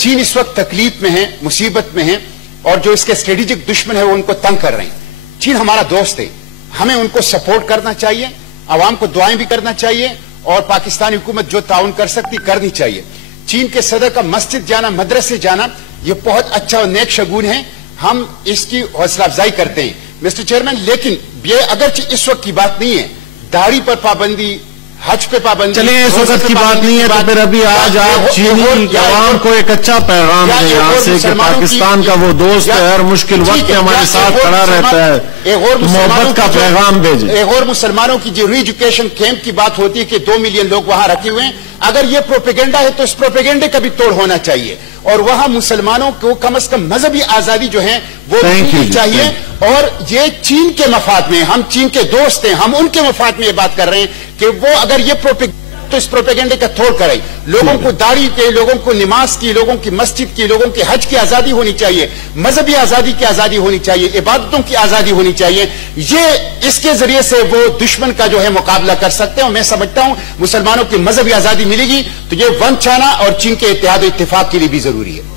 चीन इस वक्त तकलीफ में है, मुसीबत में है, और जो इसके स्ट्रेटेजिक दुश्मन है वो उनको तंग कर रहे हैं। चीन हमारा दोस्त है, हमें उनको सपोर्ट करना चाहिए, आवाम को दुआएं भी करना चाहिए, और पाकिस्तानी हुकूमत जो ताउन कर सकती करनी चाहिए। चीन के सदर का मस्जिद जाना, मदरसे जाना, ये बहुत अच्छा और नेक शगुन है, हम इसकी हौसला अफजाई करते हैं मिस्टर चेयरमैन। लेकिन ये अगरचे इस वक्त की बात नहीं है, दाढ़ी पर पाबंदी, हज पे पाबंदी, चलिए इस वक्त की बात नहीं है, तो फिर अभी आज आप चीनी अवाम को एक अच्छा पैगाम दें यहाँ से कि पाकिस्तान का वो दोस्त है, हर मुश्किल वक्त में हमारे साथ खड़ा रहता है, मोहब्बत का पैगाम भेजें। एक और मुसलमानों की जो री एजुकेशन कैंप की बात होती है कि 2 मिलियन लोग वहां रखे हुए हैं, अगर ये प्रोपेगेंडा है तो इस प्रोपेगेंडे का भी तोड़ होना चाहिए, और वहां मुसलमानों को कम से कम मजहबी आजादी जो है वो मिलनी चाहिए। और ये चीन के मफाद में, हम चीन के दोस्त हैं, हम उनके मफाद में ये बात कर रहे हैं कि वो अगर ये तो इस प्रोपेगेंडे का तोड़ करें। लोगों को दाढ़ी के, लोगों को नमाज की, लोगों की मस्जिद की, लोगों की हज की आजादी होनी चाहिए, मजहबी आजादी की आजादी होनी चाहिए, इबादतों की आजादी होनी चाहिए। ये इसके जरिए से वो दुश्मन का जो है मुकाबला कर सकते हैं, और मैं समझता हूं मुसलमानों की मजहबी आजादी मिलेगी तो ये वन चाइना और चीन के इत्तेहाद और इत्तेफाक के लिए भी जरूरी है।